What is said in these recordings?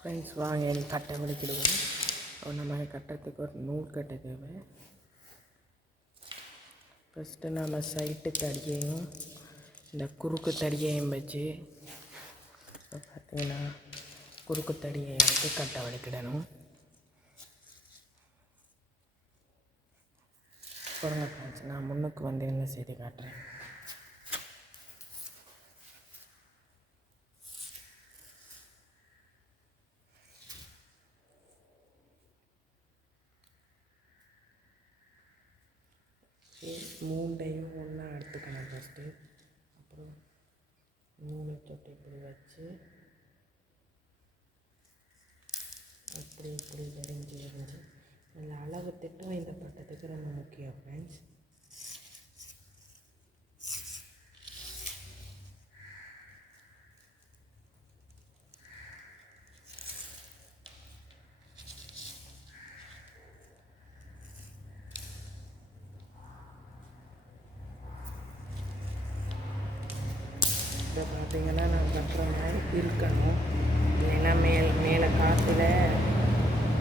Friends வாங்க எனக்கு கட்டை வலிக்கிடுவோம் அப்போ நம்ம கட்டுறதுக்கு ஒரு நூல் கட்டை தேவை. ஃபஸ்ட்டு நம்ம சைட்டு தடியையும் இந்த குறுக்கு தடியையும் வச்சு இப்போ பார்த்தீங்கன்னா குறுக்கு தடியை எடுத்து கட்டை வலிக்கிடணும் பாருங்க ஃப்ரெண்ட்ஸ் நான் முன்னுக்கு வந்து என்ன செய்து காட்டுறேன்? மூண்டையும் ஒன்றா எடுத்துக்கணும் ஃபஸ்ட்டு அப்புறம் மூணு தொட்டி இப்படி வச்சு அப்படி இப்படி வரைஞ்சி வரைஞ்சி. அதில் அளவு திட்டம் இந்த பட்டத்துக்கு ரொம்ப முக்கியம் ஃப்ரெண்ட்ஸ் இப்போ பார்த்தீங்கன்னா நான் கட்டுற மாதிரி இருக்கும் ஏன்னா மேல் மேலே காற்றுல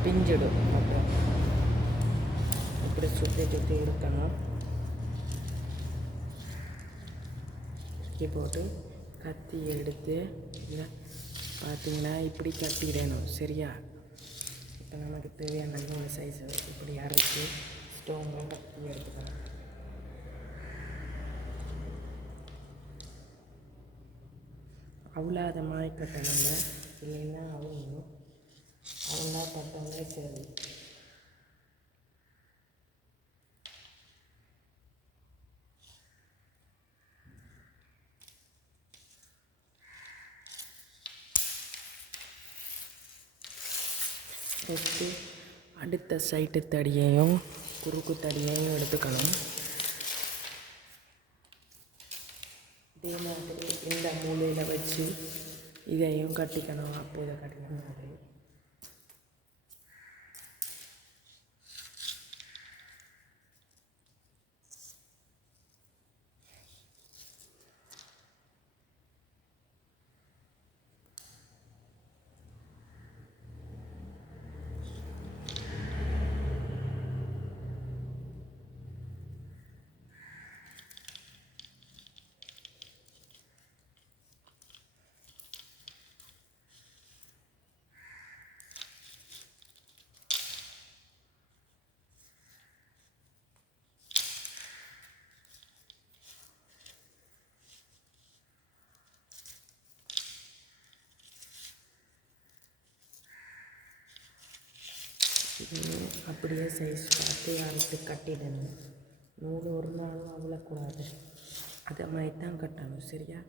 பிஞ்சிடும். அப்புறம் இப்படி சுற்றி சுற்றி இருக்கணும். சுற்றி போட்டு கத்தி எடுத்து பார்த்தீங்கன்னா இப்படி கட்டிடணும். சரியா? இப்போ நமக்கு தேவையான சைஸ் இப்படி அரைச்சி ஸ்டோன் கத்தி எடுத்துக்கலாம். அவ்வளாத மாதிரி கட்டணுங்க இல்லைன்னா அவங்க அவங்களா பட்டவங்களே சரி. ஃபஸ்ட்டு அடுத்த சைட்டு தடியையும் குறுக்கு தடியையும் எடுத்துக்கணும் இதே மாதிரி இந்த மூணு வச்சு இதையும் கட்டிக்கணும் அப்போ இதை கட்டின மாதிரி இது அப்படியே சைஸ் பார்த்து அறுத்து கட்டிடணும். நூல் ஒரு நாளும் அவ்வளோக்கூடாது அதை மாதிரி தான் கட்டணும் சரியா?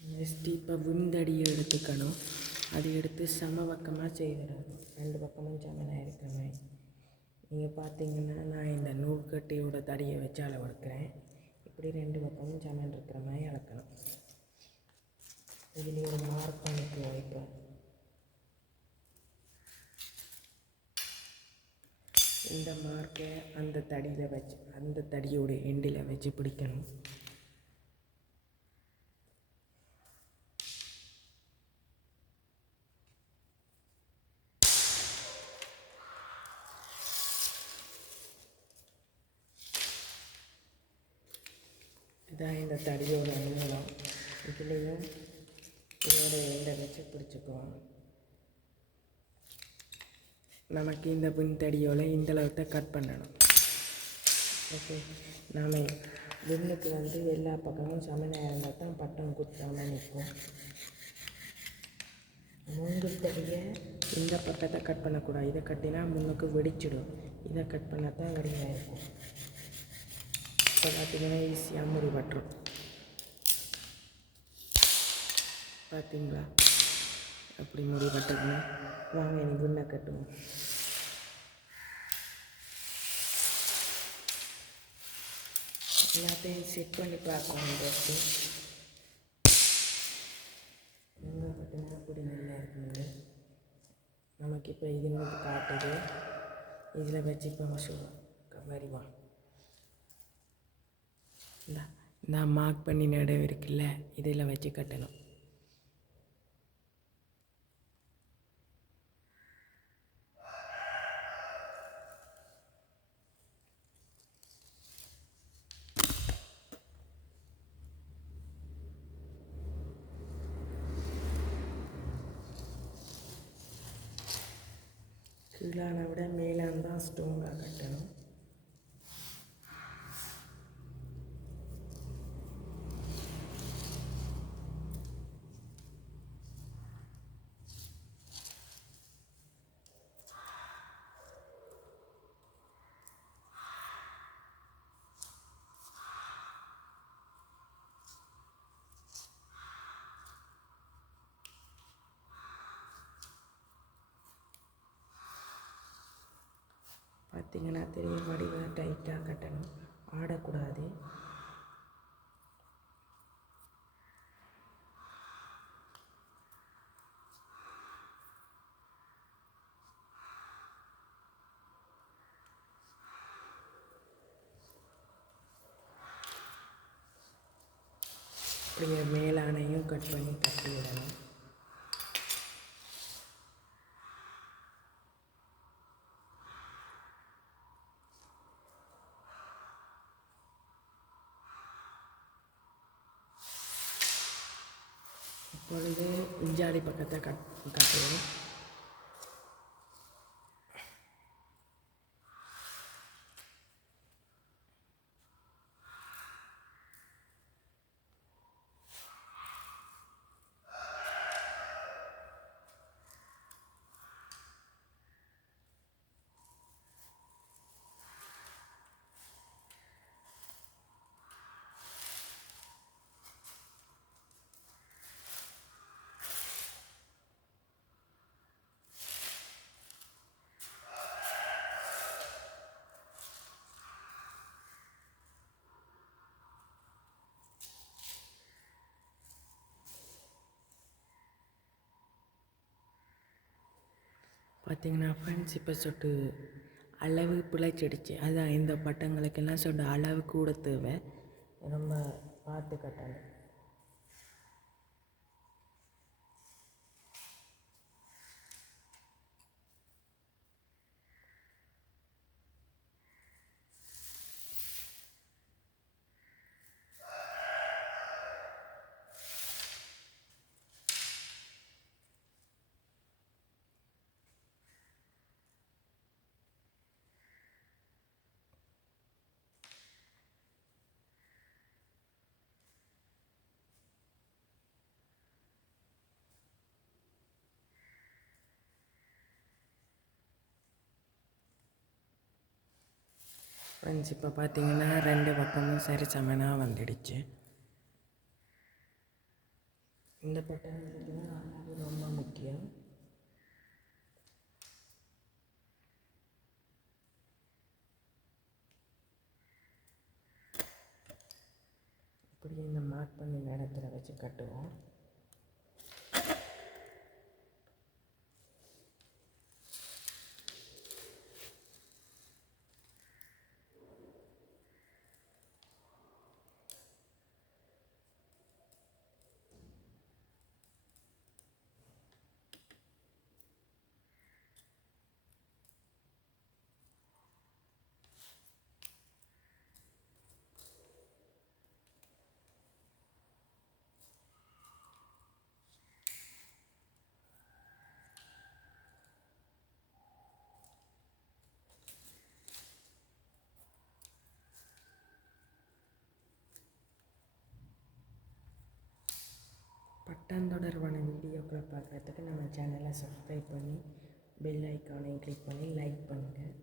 நெக்ஸ்ட் இப்போ விந்தடி எடுத்துக்கணும். அது எடுத்து சம பக்கமாக செய்திடணும். ரெண்டு பக்கமும் சமனாக இருக்கிற மாதிரி. நீங்கள் பார்த்தீங்கன்னா நான் இந்த நூல்கட்டியோட தடியை வச்சு அளவு எடுக்கிறேன் இப்படி ரெண்டு பக்கமும் சமன் இருக்கிற மாதிரி அளக்கணும். இதில் ஒரு மார்க் பண்ணிக்குவோம் இப்போ இந்த மார்க்கை அந்த தடியில் வச்சு அந்த தடியோட எண்டில் வச்சு பிடிக்கணும். இதான் இந்த தடியோட நீளம் இதுலேயும் இதோட எண்டை வச்சு பிடிச்சிக்குவோம் நமக்கு இந்த பின்தடியோட இந்த அளவுக்கு கட் பண்ணணும். ஓகே நாம் விண்ணுக்கு வந்து எல்லா பக்கமும் சமனாக இருந்தால் தான் பட்டம் குத்தாமல் நிற்கும் முங்கு தடியை இந்த பக்கத்தை கட் பண்ணக்கூடாது. இதை கட்டினா முன்னுக்கு வெடிச்சிடும். இதை கட் பண்ணால் தான் வடிவாக இருக்கும். இப்போ பார்த்தீங்கன்னா ஈஸியாக முடிவட்டுரும் பார்த்தீங்களா? அப்படி முடி பட்டுக்கணும் வாங்க எனக்கு குண்ணை கட்டுவோம்? எல்லாத்தையும் செட் பண்ணி பார்க்கணும் ஃபஸ்ட்டு எங்கே கட்டினா கூட நல்லா இருக்குங்க நமக்கு இப்போ இது மட்டும் காட்டுது. இதில் வச்சு இப்போ மசூ வருவான் இந்த நான் மார்க் பண்ணி நடுவு இருக்குல்ல இதில் வச்சு கட்டணும். கீழான விட மேலான் தான் ஸ்டோனாக கட்டணும். பார்த்தீங்கன்னா தெரியும் வடிவாக டைட்டாக கட்டணும். ஆடக்கூடாது. அப்படியே மேலானையும் கட் பண்ணி கட்டி விடணும். இஞ்சாடி பக்கத்தை கட் கட்டுவோம் பார்த்தீங்கன்னா ஃப்ரெண்ட்ஸ் இப்போ சொட்டு அளவு பிழைச்சிடுச்சு. அதான் இந்த பட்டங்களுக்கெல்லாம் சொட்டு அளவு கூட தேவை. ரொம்ப பார்த்து கட்டணும் ஃப்ரெண்ட்ஸ் இப்போ பார்த்தீங்கன்னா ரெண்டு பக்கமும் சரி சமனாக வந்துடுச்சு. இந்த பட்டம் பார்த்தீங்கன்னா ரொம்ப முக்கியம். இப்படி இந்த மார்க் பண்ணி நேரத்தில் வச்சு கட்டுவோம். பட்டந்தொடர்பான வீடியோக்களை பார்க்குறதுக்கு நம்ம சேனலை சப்ஸ்கிரைப் பண்ணி பெல் ஐக்கானையும் கிளிக் பண்ணி லைக் பண்ணுங்கள்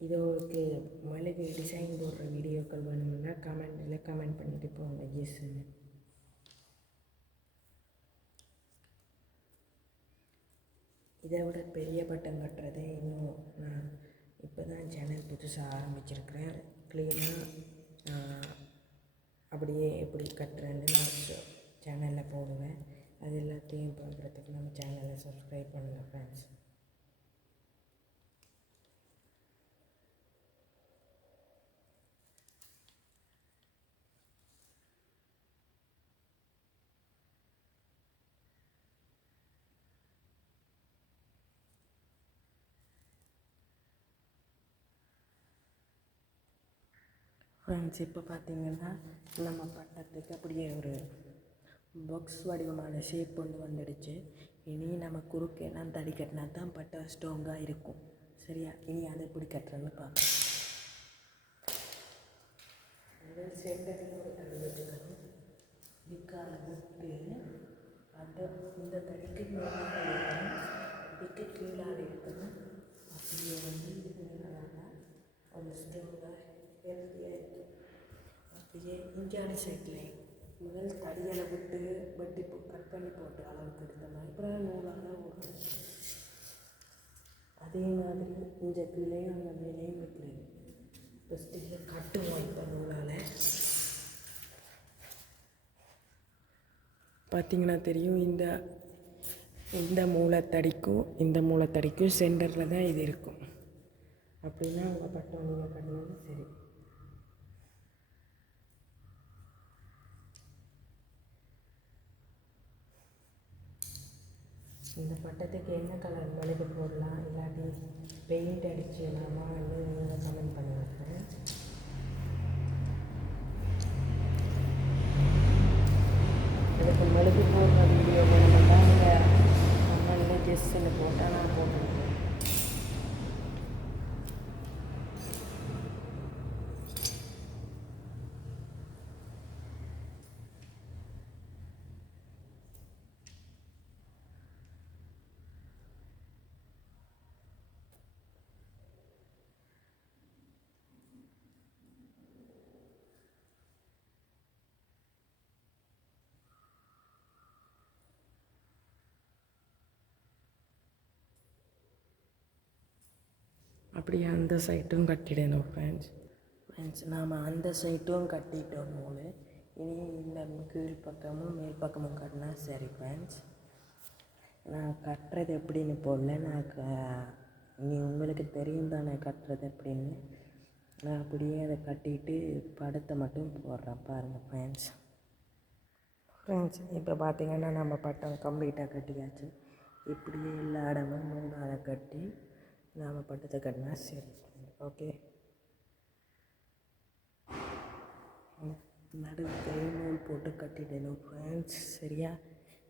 இதோக்கு மளிகை டிசைன் போடுற வீடியோக்கள் வேணும்னா கமெண்டில் கமெண்ட் பண்ணிட்டு போங்க எஸ்ன்னு இதை விட பெரிய பட்டம் கட்டுறது இன்னும் நான் இப்போ தான் சேனல் புதுசாக ஆரம்பிச்சிருக்கிறேன் க்ளீனாக அப்படியே எப்படி கட்டுறேன்னு நான் சேனலில் போடுவேன். அது எல்லாத்தையும் பார்க்குறதுக்கு நம்ம சேனலை சப்ஸ்கிரைப் பண்ணுங்கள் ஃப்ரெண்ட்ஸ் ஃப்ரெண்ட்ஸ் இப்போ பார்த்தீங்கன்னா நம்ம பட்டத்துக்கு அப்படியே ஒரு பாக்ஸ் வடிவமான ஷேப் ஒன்று வந்துடுச்சு. இனி நம்ம குறுக்கே நான் தடி கட்டினா தான் பட்டை ஸ்ட்ராங்காக இருக்கும். சரியா? இனி அதை எப்படி கட்டுறேன்னு பார்ப்போம். முதல் சென்டரில் ஒரு தடி வச்சுக்கணும் இதுக்கால விட்டு அந்த இந்த தடிக்கு மேலாக இருக்கணும். இதுக்கு கீழாக இருக்கணும் அப்படியே வந்து இது மேலாக ஒரு ஸ்ட்ராங்காக ஹெல்த்தியாக இருக்கும். அப்படியே இஞ்சாடி சைட்டில் முதல் தடியலை விட்டு வெட்டி போ கட் பண்ணி போட்டு அளவுக்கு எடுத்த மாதிரி. அப்புறம் நூலாக ஒரு அதே மாதிரி இந்த கீழையும் அந்த மேலேயும் வைக்கிறது ஃபஸ்ட்டு இதை கட்டுவோம் இப்போ நூலால். பார்த்தீங்கன்னா தெரியும் இந்த இந்த மூளைத்தடிக்கும் இந்த மூளைத்தடிக்கும் சென்டரில் தான் இது இருக்கும். அப்படின்னா அவங்க பட்டம் நீங்கள் கட்டினது சரி. இந்த பட்டத்துக்கு என்ன கலர் மெழுகு போடலாம்? இல்லாட்டி பெயிண்ட் அடிச்சிடலாமான்னு கமெண்ட் பண்ணியிருக்கேன் இதுக்கு மெழுகு போடுற வீடியோ வேணுமெண்டா நீங்கள் கமெண்டில் கெஸ்ட்டில் போட்டால் நான் போட்டுருக்கேன் அப்படியே அந்த சைட்டும் கட்டிடணும் ஃப்ரெண்ட்ஸ் ஃப்ரெண்ட்ஸ் நாம் அந்த சைட்டும் கட்டிட்டோம் நூல் இனி இந்த கீழ் பக்கமும் மேல் பக்கமும் கட்டினா சரி ஃப்ரெண்ட்ஸ் நான் கட்டுறது எப்படின்னு போடல. நான் க நீ உங்களுக்கு தெரியும் தானே கட்டுறது எப்படின்னு. நான் அப்படியே அதை கட்டிட்டு படத்தை மட்டும் போடுறேன் பாருங்கள் ஃப்ரெண்ட்ஸ் ஃப்ரெண்ட்ஸ் இப்போ பார்த்தீங்கன்னா நம்ம பட்டம் கம்ப்ளீட்டாக கட்டியாச்சு. இப்படியே எல்லா இடமும் நூலால் கட்டி நாம் பட்டத்தை கண்ணா சரி. ஓகே. நடுவுக்கு நூல் போட்டு கட்டிடணும் ஃப்ரெண்ட்ஸ் சரியா?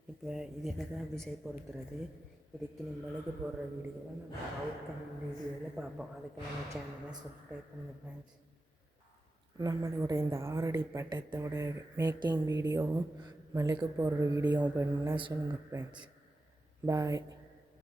இப்போ இது தான் விசை பொறுத்துறது இதுக்கு நீ மிளகு போடுற வீடியோவை நம்ம அவுட்கம் வீடியோவில் பார்ப்போம். அதுக்கு நம்ம சேனலை சப்ஸ்கிரைப் பண்ணுங்க ஃப்ரெண்ட்ஸ் நம்மளோட இந்த ஆறடி பட்டத்தோட மேக்கிங் வீடியோவும் மிளகு போடுற வீடியோ வேணும்னா சொல்லுங்கள் ஃப்ரெண்ட்ஸ் பாய்